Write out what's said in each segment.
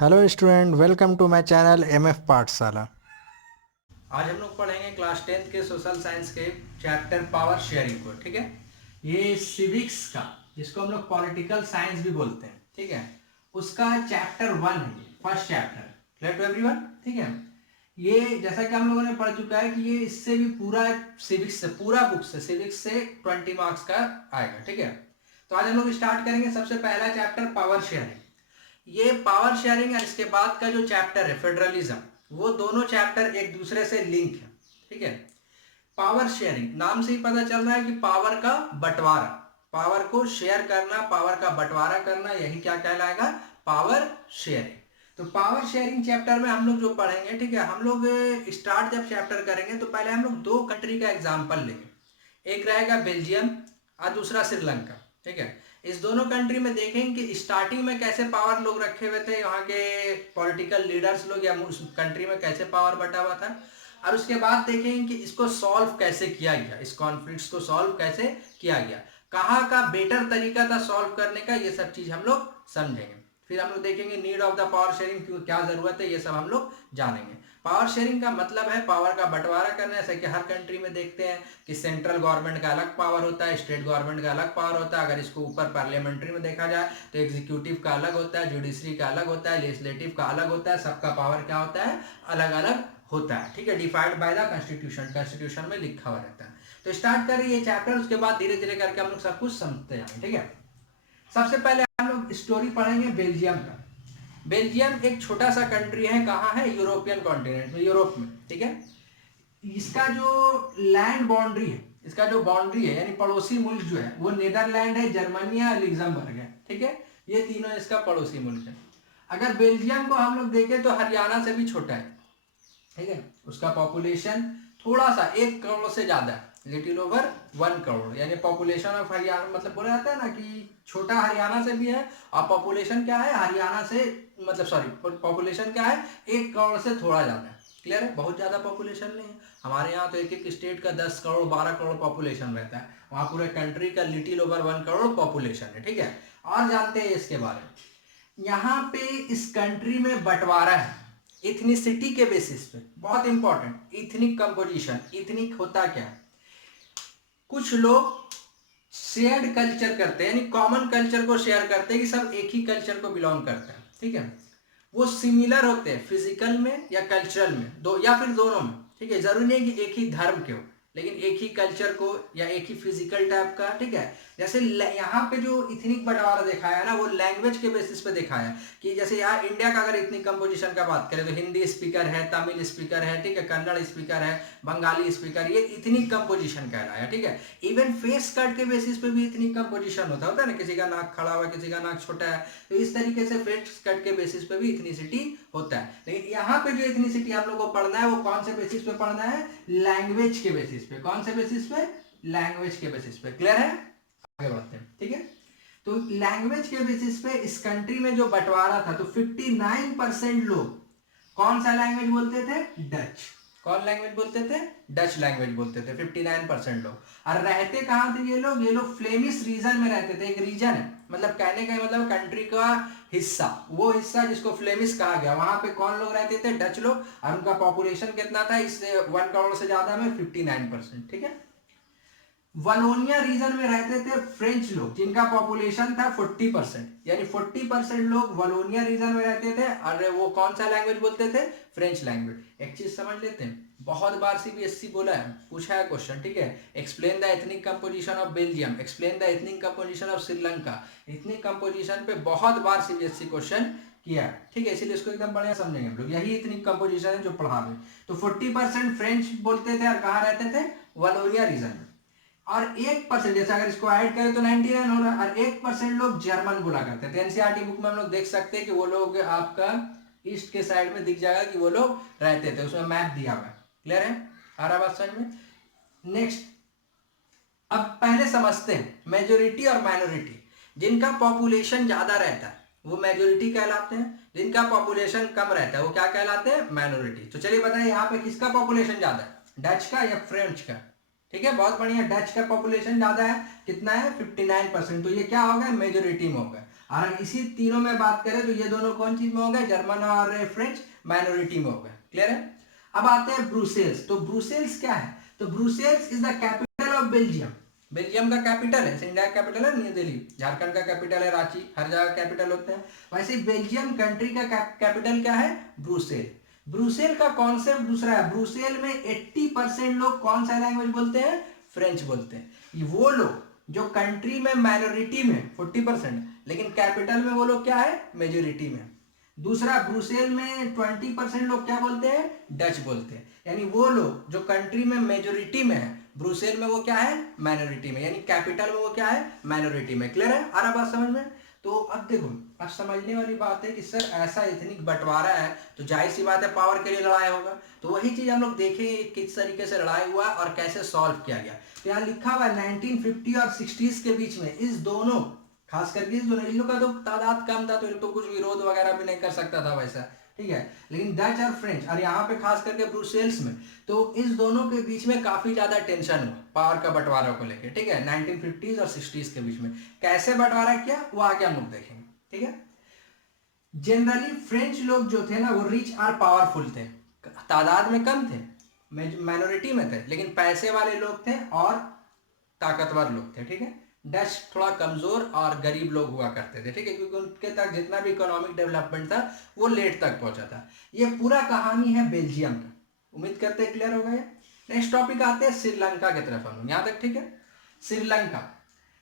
Hello student, welcome to my channel MF Pathshala. आज हम लोग पढ़ेंगे क्लास 10th के सोशल साइंस के चैप्टर पावर शेयरिंग को। ठीक है, ये सिविक्स का, जिसको हम लोग पॉलिटिकल साइंस भी बोलते हैं, ठीक है, उसका चैप्टर 1 है, first chapter. Clear to everyone? ठीक है, ये जैसा कि हम लोगों ने पढ़ चुका है कि ये इससे भी पूरा सिविक्स से, पूरा बुक से, सिविक्स से 20 मार्क्स का आएगा। ठीक है, तो आज हम लोग स्टार्ट करेंगे। सबसे पहला चैप्टर पावर शेयरिंग। ये पावर शेयरिंग और इसके बाद का जो चैप्टर है फेडरलिज्म, वो दोनों चैप्टर एक दूसरे से लिंक है। ठीक है, पावर शेयरिंग नाम से ही पता चल रहा है कि पावर का बंटवारा, पावर को शेयर करना, पावर का बंटवारा करना, यही क्या कहलाएगा? Power sharing. तो पावर शेयरिंग चैप्टर में हम लोग जो पढ़ेंगे, ठीक है, हम लोग स्टार्ट जब चैप्टर करेंगे तो पहले हम लोग दो कंट्री का एग्जांपल लेंगे। एक रहेगा बेल्जियम और दूसरा श्रीलंका। ठीक है, इस दोनों कंट्री में देखेंगे कि स्टार्टिंग में कैसे पावर लोग रखे हुए थे, यहाँ के पॉलिटिकल लीडर्स लोग, या उस कंट्री में कैसे पावर बटा हुआ था। और उसके बाद देखेंगे कि इसको सॉल्व कैसे किया गया, इस कॉन्फ्लिक्ट्स को सॉल्व कैसे किया गया, कहाँ का बेटर तरीका था सॉल्व करने का, ये सब चीज हम लोग समझेंगे। फिर हम लोग देखेंगे need of the power sharing, क्यों, क्या जरूरत है, ये सब हम लोग जानेंगे। पावर शेयरिंग का मतलब है पावर का बंटवारा करना। जैसे कि हर कंट्री में देखते हैं कि सेंट्रल गवर्नमेंट का अलग पावर होता है, स्टेट गवर्नमेंट का अलग पावर होता है। अगर इसको ऊपर पार्लियामेंट्री में देखा जाए तो एग्जीक्यूटिव का अलग होता है, जुडिशरी का अलग होता है, लेजिस्लेटिव का अलग होता है। सबका पावर क्या होता है? अलग अलग होता है। ठीक है, defined by the constitution, constitution में लिखा हुआ रहता है। तो स्टार्ट करें ये चैप्टर, उसके बाद धीरे धीरे करके हम लोग सब कुछ समझते जाएंगे। ठीक है, सबसे पहले हम लोग स्टोरी पढ़ेंगे बेल्जियम का। बेल्जियम एक छोटा सा कंट्री है, कहाँ है? यूरोपियन कॉन्टिनेंट में, यूरोप में। ठीक है, इसका जो लैंड बाउंड्री है, इसका जो बाउंड्री है यानी पड़ोसी मुल्क जो है वो नीदरलैंड है, जर्मनी है, लग्जमबर्ग है। ठीक है, ये तीनों इसका पड़ोसी मुल्क है। अगर बेल्जियम को हम लोग देखें तो हरियाणा से भी छोटा है। ठीक है, उसका पॉपुलेशन थोड़ा सा 1 करोड़ से ज्यादा है, लिटिल ओवर 1 करोड़, यानी पॉपुलेशन ऑफ हरियाणा, मतलब बोला जाता है ना कि छोटा हरियाणा से भी है, और पॉपुलेशन क्या है हरियाणा से, मतलब सॉरी, पॉपुलेशन क्या है 1 करोड़ से थोड़ा ज्यादा है। क्लियर है, बहुत ज्यादा पॉपुलेशन नहीं है। हमारे यहाँ तो एक एक स्टेट का 10 करोड़ 12 करोड़ पॉपुलेशन रहता है, वहां पूरे कंट्री का लिटिल ओवर 1 करोड़ पॉपुलेशन है। ठीक है, और जानते हैं इसके बारे में, यहाँ पे इस कंट्री में बंटवारा है इथनिसिटी के बेसिस पे। बहुत इंपॉर्टेंट, इथनिक कंपोजिशन। इथनिक होता क्या है? कुछ लोग शेयर्ड कल्चर करते हैं, यानी कॉमन कल्चर को शेयर करते हैं कि सब एक ही कल्चर को बिलोंग करते हैं। ठीक है, वो सिमिलर होते हैं फिजिकल में या कल्चरल में, दो या फिर दोनों में। ठीक है, जरूरी नहीं कि एक ही धर्म के हो, लेकिन एक ही कल्चर को या एक ही फिजिकल टाइप का। ठीक है, जैसे यहाँ पे जो इथनिक बंटवारा दिखाया है ना, वो लैंग्वेज के बेसिस पे दिखाया है कि जैसे यहाँ इंडिया का अगर इथनिक कंपोजिशन का बात करें तो हिंदी स्पीकर है, तमिल स्पीकर है, ठीक है, कन्नड़ स्पीकर है, बंगाली स्पीकर, ये इथनिक कंपोजिशन कहलाया। ठीक है, इवन फेस कट के बेसिस पे भी इथनिक कंपोजिशन होता है ना, किसी का नाक खड़ा हुआ, किसी का नाक छोटा है, तो इस तरीके से फेस कट के बेसिस पे भी इथनिसिटी होता है। लेकिन यहाँ पे जो इथनिसिटी आप लोग को पढ़ना है वो कौन से बेसिस पे पढ़ना है? लैंग्वेज के बेसिस पे। कौन से बेसिस पे? लैंग्वेज के बेसिस पे। क्लियर है? आगे बढ़ते हैं। ठीक है, तो लैंग्वेज के बेसिस पे इस कंट्री में जो बंटवारा था, तो 59% लोग कौन सा लैंग्वेज बोलते थे? डच। कौन लैंग्वेज बोलते थे? डच लैंग्वेज बोलते थे 59% लोग। और रहते कहाँ थे ये लोग? ये लोग फ्लेमिश रीजन में रहते थे। एक रीजन है, मतलब कहने का मतलब कंट्री का हिस्सा, वो हिस्सा जिसको फ्लेमिश कहा गया, वहां पे कौन लोग रहते थे? डच लोग। और उनका पॉपुलेशन कितना था इस 1 करोड़ से ज्यादा में? 59%। ठीक है, वलोनिया रीजन में रहते थे फ्रेंच लोग, जिनका पॉपुलेशन था 40%, यानी 40% लोग वलोनिया रीजन में रहते थे, और वो कौन सा लैंग्वेज बोलते थे? French language. एक चीज समझ लेते हैं, बहुत बार सीबीएसई बोला है, पूछा है क्वेश्चन। ठीक है, explain the ethnic composition of Belgium, explain the ethnic composition of Sri Lanka. Ethnic composition पे बहुत बार सीबीएसई क्वेश्चन किया है। ठीक है, इसीलिए इसको एकदम बढ़िया समझेंगे हम लोग। यही इतनी कंपोजिशन है जो पढ़ा रहे। तो 40% फ्रेंच बोलते थे, और कहाँ रहते थे? वलोरिया रीजन में। और 1%, जैसे अगर इसको ऐड करें तो 99 हो रहा है, और 1% लोग जर्मन बोला करते थे। एनसीईआरटी बुक में हम लोग देख सकते हैं कि वो लोग आपका ईस्ट के साइड में दिख जाएगा कि वो लोग रहते थे, उसमें मैप दिया हुआ है। क्लियर है? आ रहा बात समझ में? नेक्स्ट, अब पहले समझते हैं मेजोरिटी और माइनॉरिटी। जिनका पॉपुलेशन ज्यादा रहता है वो मेजोरिटी कहलाते हैं, जिनका पॉपुलेशन कम रहता है वो क्या कहलाते हैं? माइनॉरिटी। तो चलिए बताइए यहाँ पे किसका पॉपुलेशन ज्यादा है, डच का या फ्रेंच का? ठीक है, बहुत बढ़िया, डच का पॉपुलेशन ज्यादा है। कितना है? 59%। तो ये क्या होगा? मेजोरिटी में होगा। और इसी तीनों में बात करें तो ये दोनों कौन चीज में हो गए, जर्मन और फ्रेंच माइनॉरिटी में हो गए। क्लियर है। अब आते हैं ब्रुसेल्स। तो ब्रुसेल्स क्या है, तो Brussels is the capital of Belgium. Belgium का कैपिटल है, इंडिया का कैपिटल है न्यू दिल्ली, झारखंड का कैपिटल है रांची, हर जगह कैपिटल होते हैं। वैसे बेल्जियम कंट्री का कैपिटल क्या है, ब्रुसेल। ब्रुसेल का कॉन्सेप्ट दूसरा है। ब्रुसेल में 80% लोग कौन सा लैंग्वेज बोलते हैं, फ्रेंच बोलते हैं। वो लोग जो कंट्री में माइनॉरिटी में 40%, लेकिन कैपिटल में वो लोग क्या है, मेजोरिटी में। दूसरा, ब्रुसेल में 20% लोग क्या बोलते हैं, डच बोलते हैं। यानी वो लोग जो कंट्री में मेजोरिटी में है, ब्रुसेल में वो क्या है, माइनॉरिटी में, यानी कैपिटल में वो क्या है, माइनॉरिटी में। क्लियर है, आ रहा बात समझ में। तो अब देखो, अब समझने वाली बात है कि सर ऐसा एथनिक बंटवारा है तो जाहिर सी बात है पावर के लिए लड़ाई होगा। तो वही चीज हम लोग देखेंगे किस तरीके से लड़ाई हुआ और कैसे सॉल्व किया गया। तो यहाँ लिखा हुआ है 1950 और 60s के बीच में इस दोनों, खास करके इस दोनों, इन लोग का तो तादाद कम था तो इन तो कुछ विरोध वगैरह भी नहीं कर सकता था वैसा, ठीक है। लेकिन डच और फ्रेंच, और यहाँ पे खास करके ब्रुसेल्स में, तो इस दोनों के बीच में काफी ज्यादा टेंशन हुआ पावर का बंटवारा को लेकर, ठीक है। 1950s और 60s के बीच में कैसे बंटवारा किया वो आगे हम लोग देखेंगे, ठीक है। जनरली फ्रेंच लोग जो थे ना वो रिच और पावरफुल थे, तादाद में कम थे, माइनॉरिटी में थे, लेकिन पैसे वाले लोग थे और ताकतवर लोग थे, ठीक है। डच थोड़ा कमजोर और गरीब लोग हुआ करते थे, ठीक है, क्योंकि उनके तक जितना भी इकोनॉमिक डेवलपमेंट था वो लेट तक पहुंचा था। ये पूरा कहानी है बेल्जियम का। उम्मीद करते हैं क्लियर हो गया। नेक्स्ट टॉपिक आते हैं श्रीलंका की तरफ हम, यहां तक ठीक है। श्रीलंका,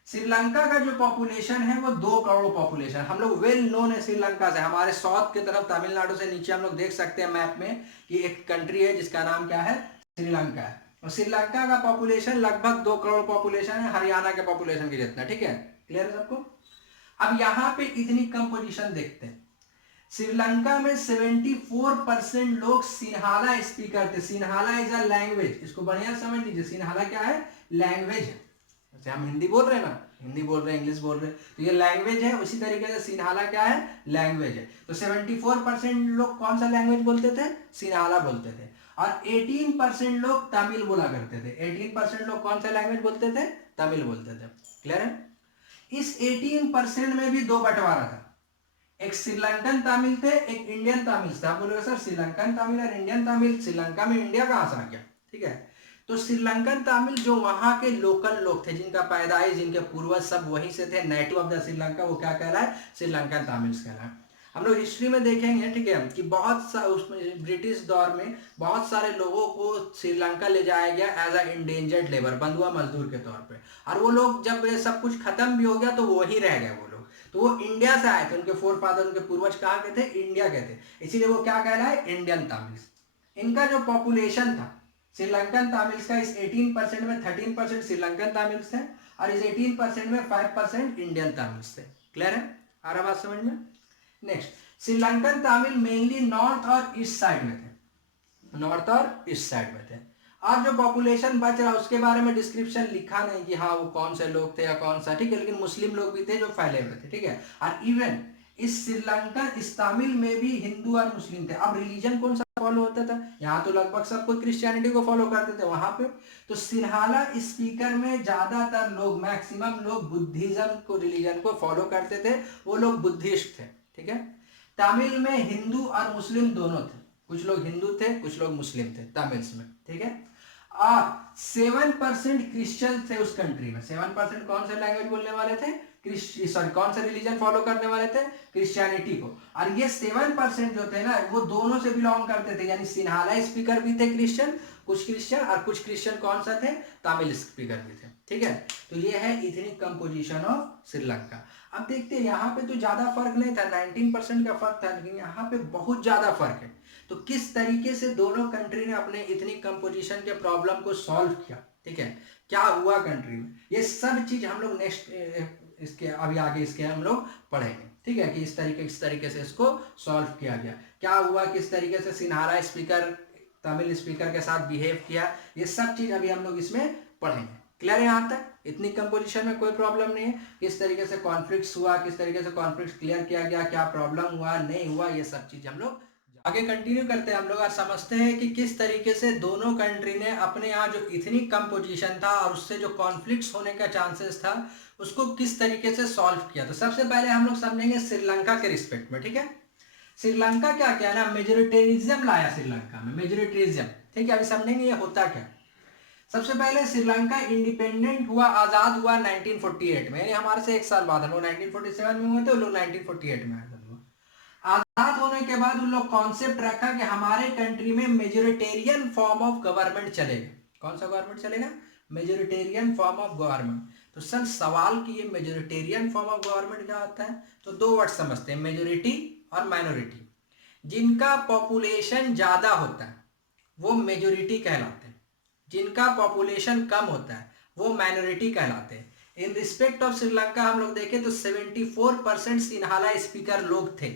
श्रीलंका का जो पॉपुलेशन है वो 2 करोड़ पॉपुलेशन। हम लोग वेल नोन है श्रीलंका से, हमारे साउथ की तरफ तमिलनाडु से नीचे हम लोग देख सकते हैं मैप में कि एक कंट्री है जिसका नाम क्या है, श्रीलंका है। और श्रीलंका का पॉपुलेशन लगभग 2 करोड़ पॉपुलेशन है, हरियाणा के पॉपुलेशन की जितना, ठीक है। क्लियर है सबको। अब यहाँ पे इतनी कम पोजीशन देखते हैं। श्रीलंका में 74% लोग सिन्हाला स्पीकर थे। सिन्हाला इज अ लैंग्वेज, इसको बढ़िया समझ लीजिए। सिन्हाला क्या है, लैंग्वेज है। जैसे हम हिंदी बोल रहे हैं ना, हिंदी बोल रहे हैं, इंग्लिश बोल रहे हैं, तो ये लैंग्वेज है। उसी तरीके से सिन्हाला क्या है, लैंग्वेज है। तो 74% लोग कौन सा लैंग्वेज बोलते थे, सिन्हाला बोलते थे। और 18% लोग तमिल बोला करते थे। 18% लोग कौन सा लैंग्वेज बोलते थे, तमिल बोलते थे। क्लियर है। इस 18% में भी 2 बंटवारा था, एक श्रीलंकन तमिल थे, एक इंडियन तमिल थे। आप बोलोगे सर श्रीलंकन तमिल और इंडियन तमिल, श्रीलंका में इंडिया कहां से आ गया, ठीक है। तो श्रीलंकन तमिल जो वहां के लोकल लोग थे, जिनका पैदाइश, जिनके पूर्वज सब वहीं से थे, नेटिव ऑफ द श्रीलंका, वो क्या कहलाए, श्रीलंकन तमिल्स कहलाए। हम लोग हिस्ट्री में देखेंगे, ठीक है, कि उसमें ब्रिटिश दौर में बहुत सारे लोगों को श्रीलंका ले जाया गया एज अ इंडेंजर्ड लेबर, बंधुआ मजदूर के तौर पे। और वो लोग जब ये सब कुछ खत्म भी हो गया तो वही रह गए वो लोग। तो वो इंडिया से आए थे, उनके फोर फादर, उनके पूर्वज कहाँ के थे, इंडिया के थे, इसीलिए वो क्या कहलाए, इंडियन तमिल्स। इनका जो पॉपुलेशन था श्रीलंकन तमिल्स का, इस 18% में 13% श्रीलंकन तमिल्स थे और इस 18% में 5% इंडियन तमिल्स थे। क्लियर है, आ रहा बात समझ में। Next, Sri Lankan Tamil mainly north और ईस्ट साइड में थे, नॉर्थ और ईस्ट साइड में थे। अब जो पॉपुलेशन बच रहा है उसके बारे में डिस्क्रिप्शन लिखा नहीं कि हाँ वो कौन से लोग थे या कौन सा, ठीक है, लेकिन मुस्लिम लोग भी थे जो फैले हुए थे, ठीक है। और इवन इस श्रीलंका, इस तमिल में भी हिंदू और मुस्लिम थे। अब रिलीजन कौन सा फॉलो होता था, यहाँ तो लगभग सब कोई क्रिश्चियनिटी को फॉलो करते थे, वहां पे तो सिन्हाला स्पीकर में ज्यादातर लोग, मैक्सिमम लोग बुद्धिज्म को, रिलीजन को फॉलो करते थे, वो लोग बुद्धिस्ट थे, ठीक है। तमिल में हिंदू और मुस्लिम दोनों थे, कुछ लोग हिंदू थे, कुछ लोग मुस्लिम थे तमिल्स में, ठीक है। और 7% क्रिश्चियन थे उस कंट्री में। 7% कौन से लैंग्वेज बोलने वाले थे, सॉरी कौन सा रिलीजन फॉलो करने वाले थे, क्रिश्चियनिटी को। और ये 7% जो थे ना वो दोनों से बिलोंग करते थे, यानी सिन्हाला स्पीकर भी थे क्रिश्चियन, कुछ क्रिश्चियन, और कुछ क्रिश्चियन कौन सा थे, तमिल स्पीकर भी थे, ठीक है। तो ये है इथनिक कंपोजिशन ऑफ श्रीलंका। अब देखते हैं, यहाँ पे तो ज्यादा फर्क नहीं था, 19% का फर्क था, लेकिन यहाँ पे बहुत ज्यादा फर्क है। तो किस तरीके से दोनों कंट्री ने अपने इथनिक कंपोजिशन के प्रॉब्लम को सॉल्व किया, ठीक है, क्या हुआ कंट्री में, ये सब चीज हम लोग नेक्स्ट इसके अभी आगे इसके हम लोग पढ़ेंगे, ठीक है, कि इस तरीके से इसको सॉल्व किया गया, क्या हुआ, किस तरीके से सिन्हाला स्पीकर तमिल स्पीकर के साथ बिहेव किया, ये सब चीज अभी हम लोग इसमें पढ़ेंगे। क्लियर है यहाँ तक, इतनी कंपोजिशन में कोई प्रॉब्लम नहीं है। किस तरीके से कॉन्फ्लिक्ट्स हुआ, किस तरीके से कॉन्फ्लिक्ट क्लियर किया गया, क्या प्रॉब्लम हुआ नहीं हुआ, ये सब चीज हम लोग आगे कंटिन्यू करते हैं हम लोग और समझते हैं कि किस तरीके से दोनों कंट्री ने अपने यहाँ जो इथनिक कंपोजिशन था और उससे जो कॉन्फ्लिक्ट्स होने का चांसेस था उसको किस तरीके से सॉल्व किया। तो सबसे पहले हम लोग समझेंगे श्रीलंका के रिस्पेक्ट में, ठीक है। श्रीलंका क्या क्या ना मेजोरिटेरिज्म लाया श्रीलंका में, मेजोरिटेरिज्म, ठीक है। अभी समझेंगे ये होता क्या। सबसे पहले श्रीलंका इंडिपेंडेंट हुआ, आजाद हुआ 1948 में, यानी हमारे से एक साल बाद। हम लोग 1947 में हुए थे, उन लोग 1948 में आजाद हुआ। आजाद होने के बाद उन लोग कॉन्सेप्ट रखा कि हमारे कंट्री में मेजोरिटेरियन फॉर्म ऑफ गवर्नमेंट चलेगा। कौन सा गवर्नमेंट चलेगा? Majoritarian form of government. तो सर सवाल कि ये मेजोरिटेरियन फॉर्म ऑफ गवर्नमेंट क्या होता है, तो दो वर्ड समझते हैं, मेजोरिटी और माइनॉरिटी। जिनका पॉपुलेशन ज्यादा होता है वो मेजोरिटी कहलाते हैं, जिनका पॉपुलेशन कम होता है वो माइनॉरिटी कहलाते हैं। इन रिस्पेक्ट ऑफ श्रीलंका हम लोग देखें तो 74% सिन्हाला स्पीकर लोग थे।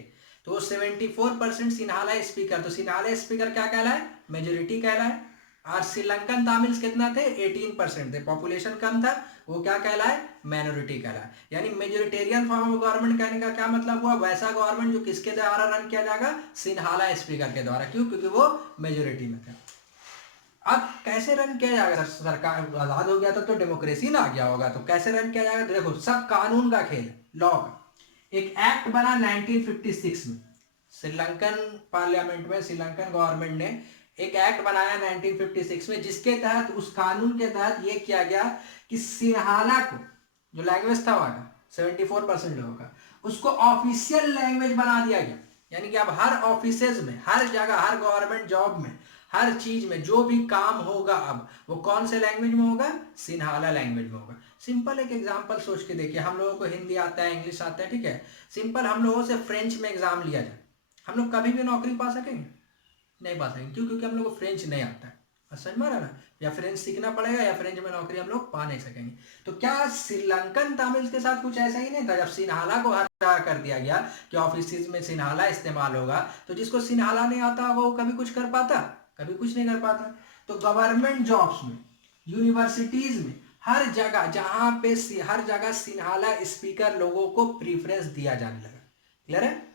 तो 74% सिन्हाला स्पीकर, तो सिन्हाला स्पीकर क्या कहलाए? मेजोरिटी कहलाए। और श्रीलंकन तमिल्स कितना थे? 18% थे, पॉपुलेशन कम था, वो क्या कहलाए? माइनॉरिटी कहलाए। यानी मेजोरिटेरियन फॉर्म ऑफ गवर्नमेंट कहने का क्या मतलब हुआ? वैसा गवर्नमेंट जो किसके द्वारा रन किया जाएगा? सिन्हाला स्पीकर के द्वारा। क्यों? क्योंकि वो मेजोरिटी में थे। अब कैसे रन किया जाएगा? सरकार आजाद हो गया तो डेमोक्रेसी ना आ गया होगा, तो कैसे रन किया जाएगा? तो देखो सब कानून का खेल, लॉ का। एक एक्ट बना 1956 में, श्रीलंकन पार्लियामेंट में श्रीलंकन गवर्नमेंट ने एक एक्ट बनाया 1956 में, जिसके तहत, उस कानून के तहत ये किया गया कि सिन्हाला को, जो लैंग्वेज था वहां का 74% लोगों का, उसको ऑफिशियल लैंग्वेज बना दिया गया। यानी कि अब हर ऑफिसेज में, हर जगह, हर गवर्नमेंट जॉब में, हर चीज में जो भी काम होगा अब वो कौन से लैंग्वेज में होगा? सिन्हाला लैंग्वेज में होगा। सिंपल एक एग्जांपल सोच के देखिए, हम लोगों को हिंदी आता है, इंग्लिश आता है, ठीक है। सिंपल हम लोगों से फ्रेंच में एग्जाम लिया जाए, हम लोग कभी भी नौकरी पा सकेंगे? नहीं पा सकेंगे। क्यों? क्योंकि हम लोग को फ्रेंच नहीं आता है। समझ में आ रहा ना? या फ्रेंच सीखना पड़ेगा या फ्रेंच में नौकरी हम लोग पा नहीं सकेंगे। तो क्या श्रीलंकन तमिल्स के साथ कुछ ऐसा ही नहीं था? जब सिन्हाला को हर जगह कर दिया गया कि ऑफिस में सिन्हाला इस्तेमाल होगा, तो जिसको सिन्हाला नहीं आता वो कभी कुछ कर पाता? कभी कुछ नहीं कर पाता। तो गवर्नमेंट जॉब्स में, यूनिवर्सिटीज में, हर जगह जहां पे हर जगह सिन्हाला स्पीकर लोगों को प्रीफरेंस दिया जाने लगा। क्लियर है?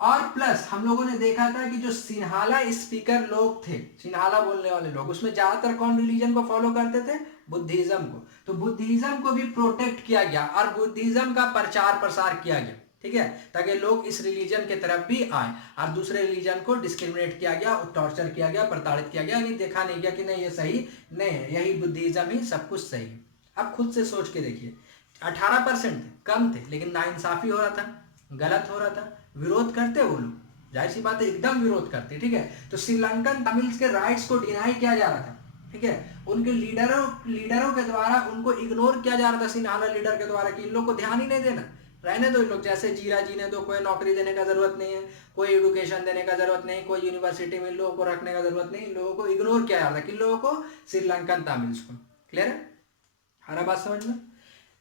और प्लस हम लोगों ने देखा था कि जो सिन्हाला स्पीकर लोग थे, सिन्हाला बोलने वाले लोग, उसमें ज्यादातर कौन रिलीजन को फॉलो करते थे? बुद्धिज्म को। तो बुद्धिज्म को भी प्रोटेक्ट किया गया और बुद्धिज्म का प्रचार प्रसार किया गया, ठीक है, ताकि लोग इस रिलीजन के तरफ भी आए। और दूसरे रिलीजन को डिस्क्रिमिनेट किया गया, टॉर्चर किया गया, प्रताड़ित किया गया, नहीं देखा नहीं गया कि नहीं ये सही नहीं है, यही बुद्धिज्म ही सब कुछ सही है। अब खुद से सोच के देखिए, 18% थे, कम थे, लेकिन नाइंसाफी हो रहा था, गलत हो रहा था, विरोध करते वो लोग, जाहिर सी बात है एकदम विरोध करते, ठीक है। तो श्रीलंकन तमिल्स के राइट्स को डिनाई किया जा रहा था, ठीक है, उनके लीडरों के द्वारा उनको इग्नोर किया जा रहा था, सिन्हाला लीडर के द्वारा, कि इन लोग को ध्यान ही नहीं देना, रहने दो इन लोग, जैसे जीरा जी ने, तो कोई नौकरी देने का जरूरत नहीं है, कोई एजुकेशन देने का जरूरत नहीं, कोई यूनिवर्सिटी में इन लोगों को रखने का जरूरत नहीं, इन लोगों को इग्नोर किया जा रहा था, किन लोगों को? श्रीलंकन तमिल्स को। क्लियर है? हर बात समझ में?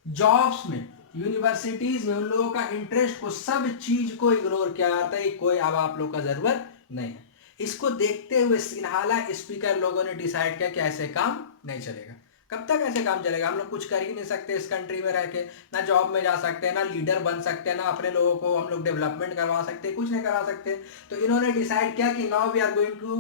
जॉब्स में, यूनिवर्सिटीज में उन लोगों का इंटरेस्ट को, सब चीज को इग्नोर किया जाता है, कोई अब आप लोग का जरूरत नहीं है। इसको देखते हुए सिन्हाला स्पीकर लोगों ने डिसाइड किया कि ऐसे काम नहीं चलेगा। कब तक ऐसे काम चलेगा? हम लोग कुछ कर ही नहीं सकते इस कंट्री में रह के, ना जॉब में जा सकते हैं, ना लीडर बन सकते हैं, ना अपने लोगों को हम लोग डेवलपमेंट करवा सकते हैं, कुछ नहीं करा सकते। तो इन्होंने डिसाइड किया कि now we are going to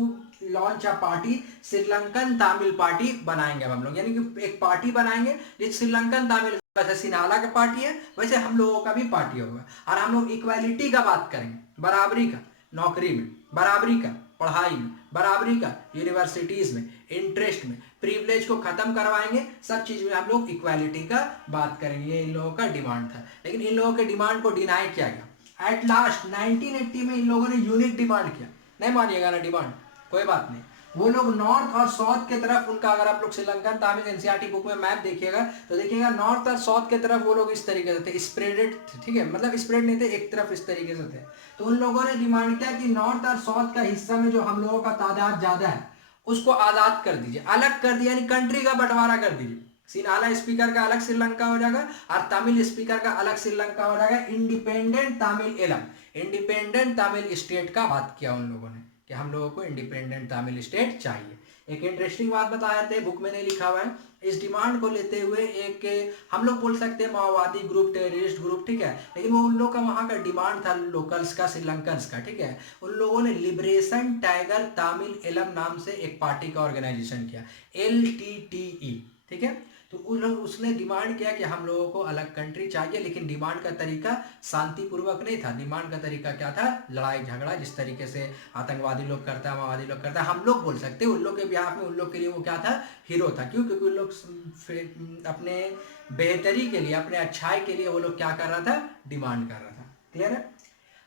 launch a party, Sri Lankan Tamil party बनाएंगे हम लोग, यानी कि एक पार्टी बनाएंगे जिस श्रीलंकन तमिल, वैसे सिन्हाला का पार्टी है वैसे हम लोगों का भी पार्टी होगा, और हम लोग इक्वालिटी का बात करेंगे, बराबरी का नौकरी में, बराबरी का पढ़ाई में, बराबरी का यूनिवर्सिटीज में, इंटरेस्ट में, प्रिविलेज को खत्म करवाएंगे, सब चीज में हम लोग इक्वालिटी का बात करेंगे। ये इन लोगों का डिमांड था, लेकिन इन लोगों के डिमांड को डिनाई किया गया। एट लास्ट 1980 में इन लोगों ने यूनिक डिमांड किया, नहीं मानिएगा ना डिमांड, कोई बात नहीं, वो लोग नॉर्थ और साउथ के तरफ उनका, अगर आप लोग श्रीलंकन तमिल एनसीईआरटी बुक में मैप देखिएगा तो देखिएगा नॉर्थ और साउथ के तरफ वो लोग इस तरीके से थे, स्प्रेडेड, ठीक है, मतलब स्प्रेड नहीं थे, एक तरफ इस तरीके से थे। तो उन लोगों ने डिमांड किया कि नॉर्थ और साउथ का हिस्सा में जो हम लोगों का तादाद ज्यादा है उसको आजाद कर दीजिए, अलग कर दिया, यानी कंट्री का बंटवारा कर दीजिए। सिन्हाला स्पीकर का अलग श्रीलंका हो जाएगा और तमिल स्पीकर का अलग श्रीलंका हो जाएगा, independent Tamil Eelam, independent Tamil state का बात किया उन लोगों ने। कि हम लोगों को इंडिपेंडेंट तमिल स्टेट चाहिए। एक इंटरेस्टिंग बात बताया थे, बुक में नहीं लिखा हुआ है, इस डिमांड को लेते हुए एक हम लोग बोल सकते हैं माओवादी ग्रुप, टेररिस्ट ग्रुप, ठीक है, लेकिन वो उन लोग का वहाँ का डिमांड था लोकल्स का, श्रीलंकन्स का, ठीक है। उन लोगों ने लिबरेशन टाइगर तमिल एलम नाम से एक पार्टी का ऑर्गेनाइजेशन किया, LTTE, ठीक है। तो उसने डिमांड किया कि हम लोगों को अलग कंट्री चाहिए, लेकिन डिमांड का तरीका शांतिपूर्वक नहीं था। डिमांड का तरीका क्या था? लड़ाई झगड़ा, जिस तरीके से आतंकवादी लोग करता है, माओवादी लोग करता है, हम लोग बोल सकते हैं उन लोग के बिहाफ में, उन लोग के लिए वो क्या था? हीरो था। क्यों? क्योंकि उन लोग अपने बेहतरी के लिए, अपने अच्छाई के लिए वो लोग क्या कर रहा था? डिमांड कर रहा था। क्लियर है?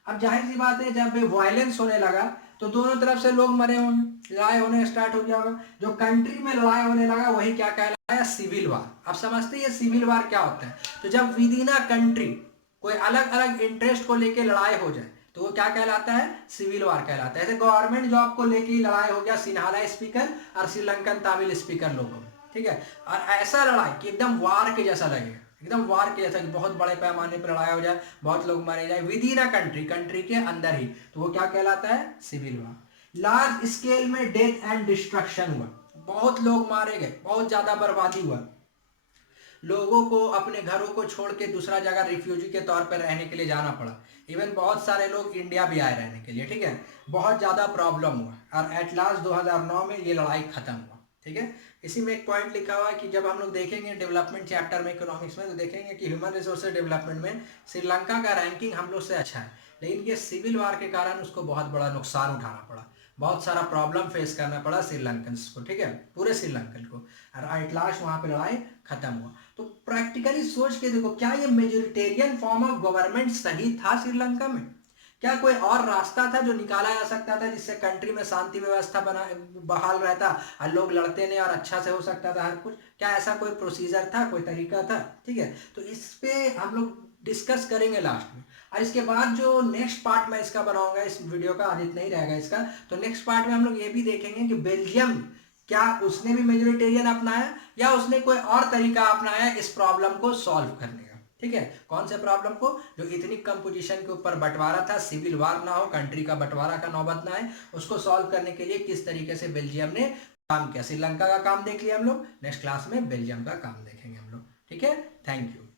अब जाहिर सी बात है, जब वायलेंस होने लगा तो दोनों तरफ से लोग मरे होंगे, लड़ाई होने स्टार्ट हो गया होगा। जो कंट्री में लड़ाई होने लगा वही क्या कहलाया? Civil war. अब समझते हैं ये सिविल वार क्या होता है? तो जब विद इन अ कंट्री कोई अलग अलग इंटरेस्ट को लेके लड़ाई हो जाए तो वो क्या कहलाता है? सिविल वार कहलाता है। जैसे गवर्नमेंट जॉब को लेके लड़ाई हो गया सिन्हाला स्पीकर और श्रीलंकन तमिल स्पीकर लोगों में, ठीक है। और ऐसा लड़ाई कि एकदम वार के जैसा लगेगा, एकदम वार के जैसा, कि बहुत बड़े पैमाने पर लड़ाई हो जाए, बहुत लोग मारे जाए within a country, country के अंदर ही, तो वो क्या कहलाता है? Civil war. लार्ज स्केल में डेथ एंड डिस्ट्रक्शन हुआ, बहुत लोग मारे गए, बहुत ज्यादा बर्बादी हुआ, लोगों को अपने घरों को छोड़ के दूसरा जगह रिफ्यूजी के तौर पर रहने के लिए जाना पड़ा। इवन बहुत सारे लोग इंडिया भी आए रहने के लिए, ठीक है। बहुत ज़्यादा प्रॉब्लम हुआ और एट लास्ट 2009 में ये लड़ाई खत्म हुआ, ठीक है। इसी में एक पॉइंट लिखा हुआ है कि जब हम लोग देखेंगे डेवलपमेंट चैप्टर में इकोनॉमिक्स में, तो देखेंगे कि ह्यूमन रिसोर्सेज डेवलपमेंट में श्रीलंका का रैंकिंग हम लोग से अच्छा है, लेकिन ये सिविल वार के कारण उसको बहुत बड़ा नुकसान उठाना पड़ा, बहुत सारा प्रॉब्लम फेस करना पड़ा श्रीलंकन्स को, ठीक है, पूरे श्रीलंकन को। और एट लास्ट वहाँ पे लड़ाई खत्म हुआ। तो प्रैक्टिकली सोच के देखो, क्या ये मेजोरिटेरियन फॉर्म ऑफ गवर्नमेंट सही था श्रीलंका में? क्या कोई और रास्ता था जो निकाला जा सकता था जिससे कंट्री में शांति व्यवस्था बहाल रहता और लोग लड़ते नहीं और अच्छा से हो सकता था हर कुछ? क्या ऐसा कोई प्रोसीजर था, कोई तरीका था? ठीक है, तो इस पे हम लोग डिस्कस करेंगे लास्ट में। और इसके बाद जो नेक्स्ट पार्ट मैं इसका बनाऊंगा, इस वीडियो का, आज इतना ही रहेगा इसका, तो नेक्स्ट पार्ट में हम लोग ये भी देखेंगे कि बेल्जियम, क्या उसने भी मेजोरिटेरियन अपनाया या उसने कोई और तरीका अपनाया इस प्रॉब्लम को सॉल्व करने का, ठीक है। कौन से प्रॉब्लम को? जो इथनिक कंपोजिशन के ऊपर बंटवारा था, सिविल वार ना हो, कंट्री का बंटवारा का नौबत ना आए, उसको सॉल्व करने के लिए किस तरीके से बेल्जियम ने काम किया। श्रीलंका का काम देख लिया हम लोग, नेक्स्ट क्लास में बेल्जियम का काम देखेंगे हम लोग, ठीक है। Thank you.